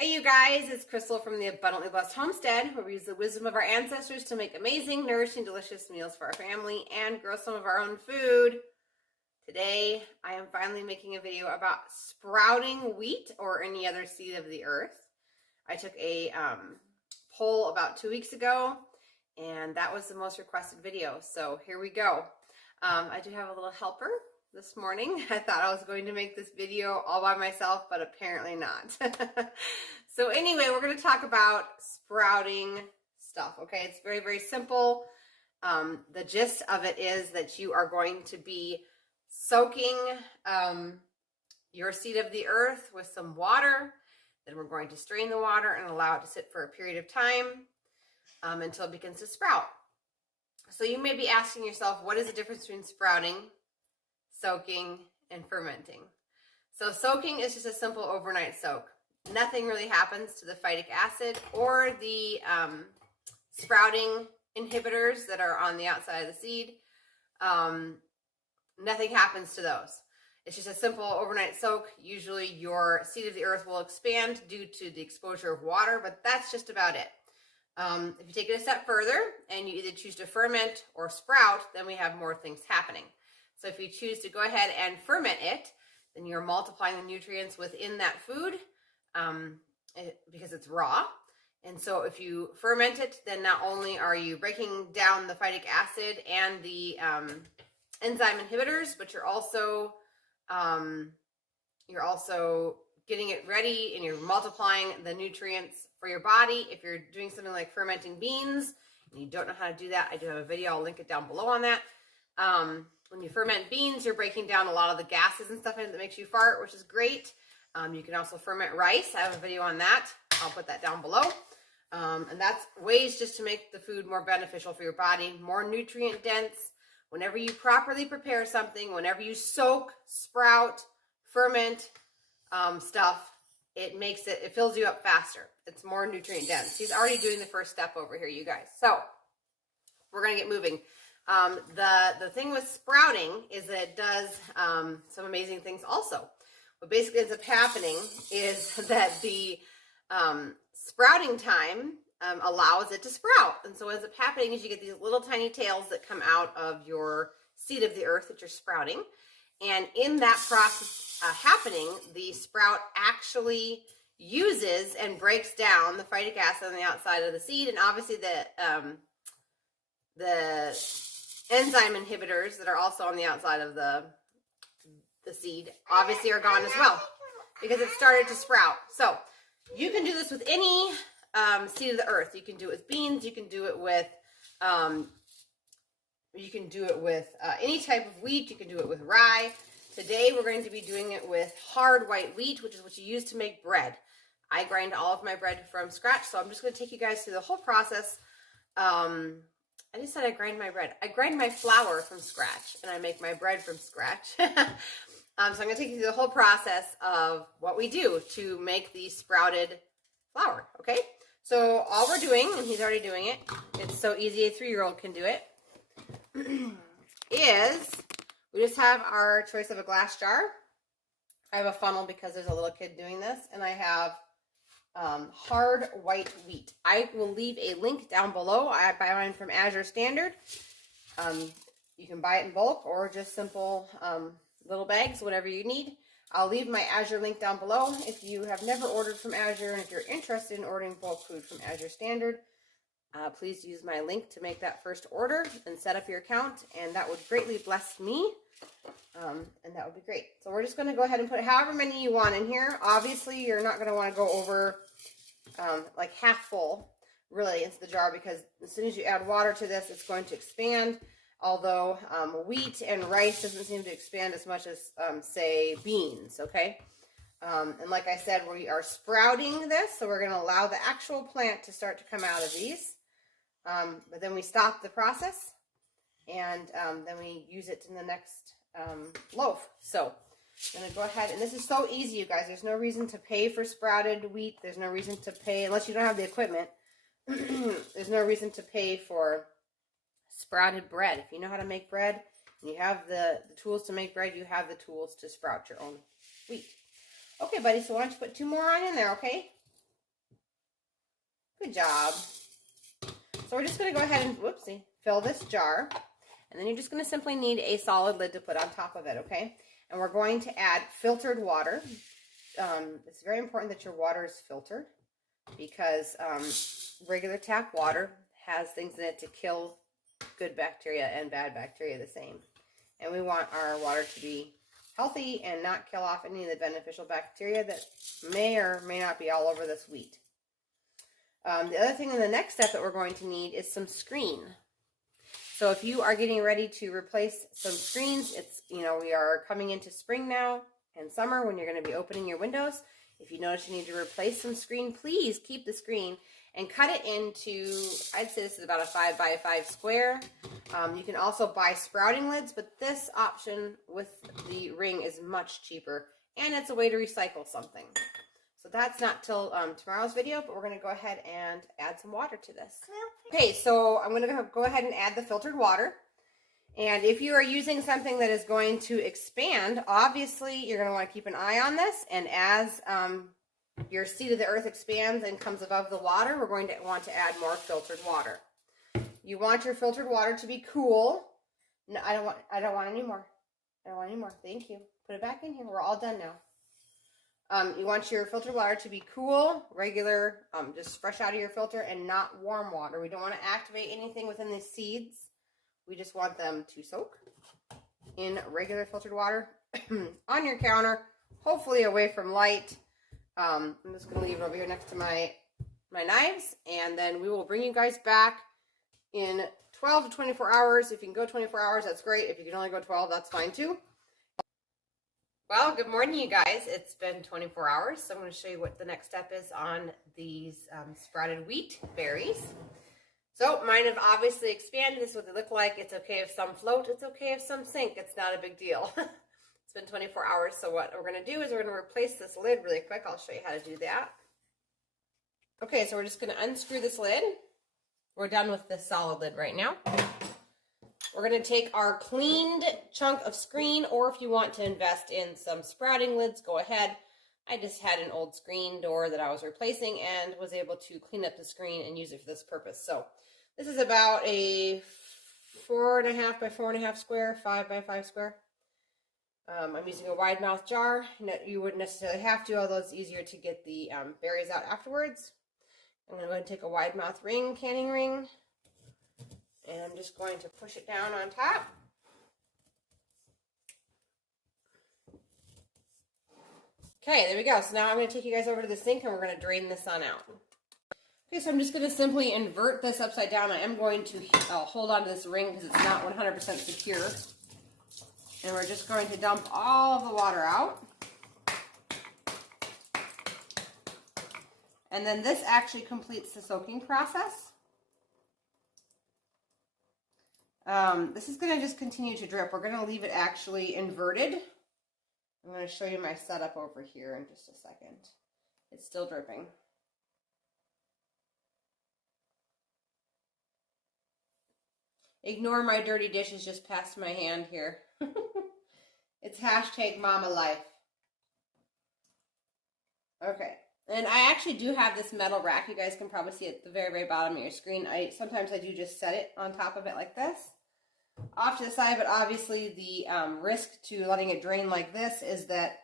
Hey you guys, it's Crystal from the Abundantly Blessed Homestead, where we use the wisdom of our ancestors to make amazing, nourishing, delicious meals for our family and grow some of our own food. Today, I am finally making a video about sprouting wheat or any other seed of the earth. I took a poll about 2 weeks ago, and that was the most requested video, so here we go. I do have a little helper this morning. I thought I was going to make this video all by myself, but apparently not. So anyway, we're going to talk about sprouting stuff, okay? It's very, very simple. The gist of it is that you are going to be soaking your seed of the earth with some water. Then we're going to strain the water and allow it to sit for a period of time until it begins to sprout. So you may be asking yourself, what is the difference between sprouting, soaking, and fermenting? So soaking is just a simple overnight soak. Nothing really happens to the phytic acid or the sprouting inhibitors that are on the outside of the seed. Nothing happens to those. It's just a simple overnight soak. Usually your seed of the earth will expand due to the exposure of water, but that's just about it. If you take it a step further and you either choose to ferment or sprout, then we have more things happening. So if you choose to go ahead and ferment it, then you're multiplying the nutrients within that food because it's raw. And so if you ferment it, then not only are you breaking down the phytic acid and the enzyme inhibitors, but you're also getting it ready and you're multiplying the nutrients for your body. If you're doing something like fermenting beans and you don't know how to do that, I do have a video. I'll link it down below on that. When you ferment beans, you're breaking down a lot of the gases and stuff in it that makes you fart, which is great. You can also ferment rice. I have a video on that. I'll put that down below. And that's ways just to make the food more beneficial for your body, more nutrient dense. Whenever you properly prepare something, whenever you soak, sprout, ferment stuff, it fills you up faster. It's more nutrient dense. He's already doing the first step over here, you guys. So we're going to get moving. The thing with sprouting is that it does some amazing things also. What basically ends up happening is that the sprouting time allows it to sprout. And so what ends up happening is you get these little tiny tails that come out of your seed of the earth that you're sprouting. And in that process happening, the sprout actually uses and breaks down the phytic acid on the outside of the seed. And obviously the enzyme inhibitors that are also on the outside of the seed obviously are gone as well because it started to sprout. So you can do this with any seed of the earth. You can do it with beans. You can do it with any type of wheat. You can do it with rye. Today we're going to be doing it with hard white wheat, which is what you use to make bread. I grind all of my bread from scratch, so I'm just going to take you guys through the whole process. I just said I grind my bread. I grind my flour from scratch, and I make my bread from scratch. So I'm going to take you through the whole process of what we do to make the sprouted flour, okay? So all we're doing, and he's already doing it, it's so easy a 3-year-old can do it, is we just have our choice of a glass jar. I have a funnel because there's a little kid doing this, and I have hard white wheat. I will leave a link down below. I buy mine from Azure Standard. You can buy it in bulk or just simple little bags, whatever you need. I'll leave my Azure link down below. If you have never ordered from Azure and if you're interested in ordering bulk food from Azure Standard, please use my link to make that first order and set up your account, and that would greatly bless me. And that would be great. So we're just going to go ahead and put however many you want in here. Obviously, you're not going to want to go over like half full, really, into the jar, because as soon as you add water to this, it's going to expand. Although wheat and rice doesn't seem to expand as much as, say, beans, okay? And like I said, we are sprouting this, so we're going to allow the actual plant to start to come out of these. But then we stop the process, and then we use it in the next loaf. So I'm going to go ahead, and this is so easy, you guys. There's no reason to pay for sprouted wheat. There's no reason to pay, unless you don't have the equipment, there's no reason to pay for sprouted bread. If you know how to make bread and you have the tools to make bread, you have the tools to sprout your own wheat. Okay, buddy, so why don't you put 2 more on in there, okay? Good job. So we're just going to go ahead and, whoopsie, fill this jar. And then you're just going to simply need a solid lid to put on top of it, okay? And we're going to add filtered water. It's very important that your water is filtered because regular tap water has things in it to kill good bacteria and bad bacteria the same. And we want our water to be healthy and not kill off any of the beneficial bacteria that may or may not be all over this wheat. The other thing in the next step that we're going to need is some screen. So if you are getting ready to replace some screens, it's, you know, we are coming into spring now and summer when you're going to be opening your windows. If you notice you need to replace some screen, please keep the screen and cut it into, I'd say this is about a 5 by 5 square. You can also buy sprouting lids, but this option with the ring is much cheaper and it's a way to recycle something. So that's not till tomorrow's video, but we're going to go ahead and add some water to this. Okay, so I'm going to go ahead and add the filtered water. And if you are using something that is going to expand, obviously you're going to want to keep an eye on this. And as your seed of the earth expands and comes above the water, we're going to want to add more filtered water. You want your filtered water to be cool. No, I don't want any more. I don't want any more. Thank you. Put it back in here. We're all done now. You want your filtered water to be cool, regular, just fresh out of your filter, and not warm water. We don't want to activate anything within the seeds. We just want them to soak in regular filtered water on your counter, hopefully away from light. I'm just going to leave it over here next to my knives, and then we will bring you guys back in 12 to 24 hours. If you can go 24 hours, that's great. If you can only go 12, that's fine too. Well, good morning, you guys. It's been 24 hours, so I'm going to show you what the next step is on these sprouted wheat berries. So mine have obviously expanded. This is what they look like. It's okay if some float. It's okay if some sink. It's not a big deal. It's been 24 hours, so what we're going to do is we're going to replace this lid really quick. I'll show you how to do that. Okay, so we're just going to unscrew this lid. We're done with this solid lid right now. We're going to take our cleaned chunk of screen, or if you want to invest in some sprouting lids, go ahead. I just had an old screen door that I was replacing and was able to clean up the screen and use it for this purpose. So this is about a 4.5 by 4.5 square, 5 by 5 square. I'm using a wide mouth jar. You wouldn't necessarily have to, although it's easier to get the berries out afterwards. I'm going to go ahead and take a wide mouth ring, canning ring. And I'm just going to push it down on top. Okay, there we go. So now I'm going to take you guys over to the sink and we're going to drain this on out. Okay, so I'm just going to simply invert this upside down. I am going to hold on to this ring because it's not 100% secure. And we're just going to dump all of the water out. And then this actually completes the soaking process. This is going to just continue to drip. We're going to leave it actually inverted. I'm going to show you my setup over here in just a second. It's still dripping. Ignore my dirty dishes just past my hand here. It's hashtag mama life. Okay. And I actually do have this metal rack. You guys can probably see it at the very, very bottom of your screen. Sometimes I do just set it on top of it like this, off to the side. But obviously the risk to letting it drain like this is that,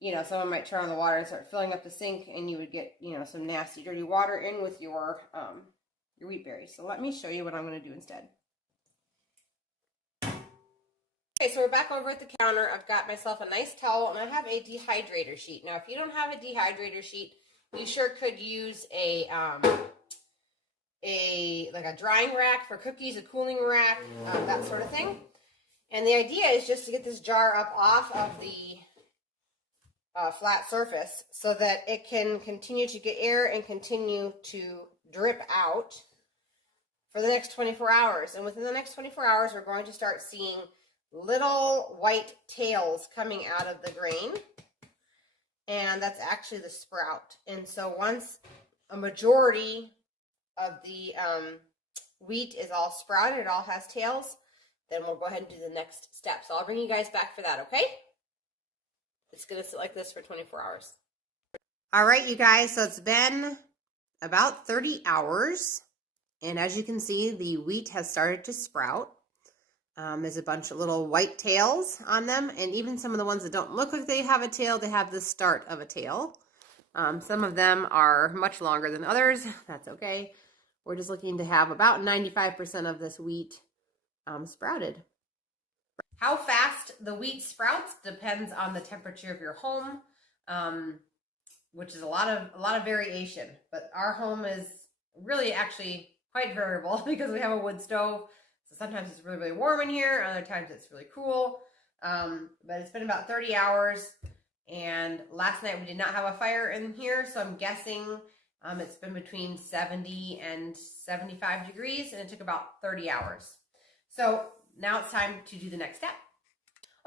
you know, someone might turn on the water and start filling up the sink, and you would get, you know, some nasty, dirty water in with your wheat berries. So let me show you what I'm going to do instead. Okay, so we're back over at the counter. I've got myself a nice towel, and I have a dehydrator sheet. Now, if you don't have a dehydrator sheet, you sure could use a drying rack for cookies, a cooling rack, that sort of thing. And the idea is just to get this jar up off of the flat surface so that it can continue to get air and continue to drip out for the next 24 hours. And within the next 24 hours, we're going to start seeing little white tails coming out of the grain, and that's actually the sprout. And so once a majority of the wheat is all sprouted, it all has tails, then we'll go ahead and do the next step. So I'll bring you guys back for that, okay? It's going to sit like this for 24 hours. All right, you guys, so it's been about 30 hours. And as you can see, the wheat has started to sprout. There's a bunch of little white tails on them. And even some of the ones that don't look like they have a tail, they have the start of a tail. Some of them are much longer than others. That's okay. We're just looking to have about 95% of this wheat sprouted. How fast the wheat sprouts depends on the temperature of your home, which is a lot of variation. But our home is really actually quite variable because we have a wood stove. So sometimes it's really, really warm in here. Other times it's really cool. But it's been about 30 hours. And last night we did not have a fire in here. So I'm guessing it's been between 70 and 75 degrees. And it took about 30 hours. So now it's time to do the next step.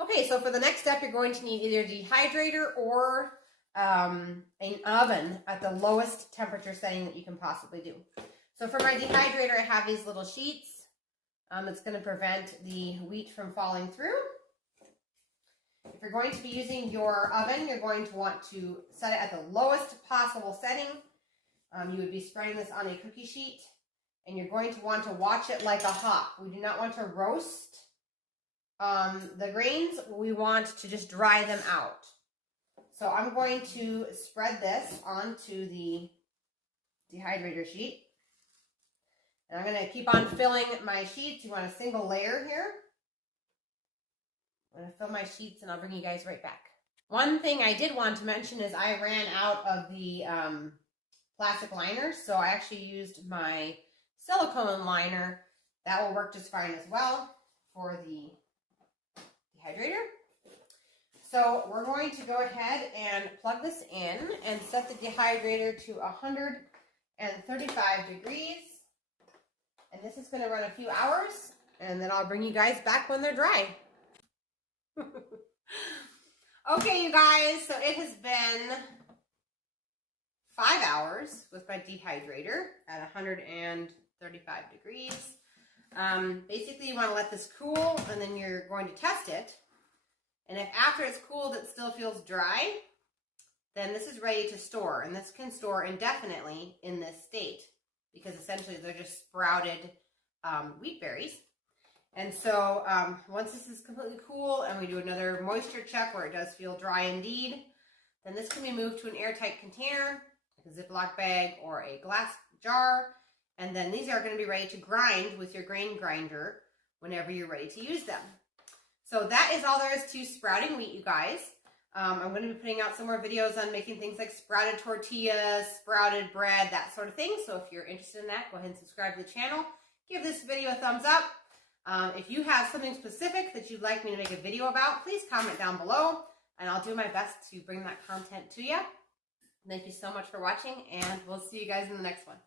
Okay, so for the next step, you're going to need either a dehydrator or an oven at the lowest temperature setting that you can possibly do. So for my dehydrator, I have these little sheets. It's going to prevent the wheat from falling through. If you're going to be using your oven, you're going to want to set it at the lowest possible setting. You would be spreading this on a cookie sheet, and you're going to want to watch it like a hawk. We do not want to roast the grains. We want to just dry them out. So I'm going to spread this onto the dehydrator sheet. And I'm going to keep on filling my sheets. You want a single layer here. I'm going to fill my sheets and I'll bring you guys right back. One thing I did want to mention is I ran out of the plastic liners. So I actually used my silicone liner. That will work just fine as well for the dehydrator. So we're going to go ahead and plug this in and set the dehydrator to 135 degrees. And this is going to run a few hours, and then I'll bring you guys back when they're dry. Okay, you guys, so it has been 5 hours with my dehydrator at 135 degrees. Basically, you want to let this cool, and then you're going to test it. And if after it's cooled it still feels dry, then this is ready to store. And this can store indefinitely in this state because essentially they're just sprouted wheat berries. And so once this is completely cool and we do another moisture check where it does feel dry indeed, then this can be moved to an airtight container, like a Ziploc bag or a glass jar. And then these are going to be ready to grind with your grain grinder whenever you're ready to use them. So that is all there is to sprouting wheat, you guys. I'm going to be putting out some more videos on making things like sprouted tortillas, sprouted bread, that sort of thing. So if you're interested in that, go ahead and subscribe to the channel. Give this video a thumbs up. If you have something specific that you'd like me to make a video about, please comment down below, and I'll do my best to bring that content to you. Thank you so much for watching, and we'll see you guys in the next one.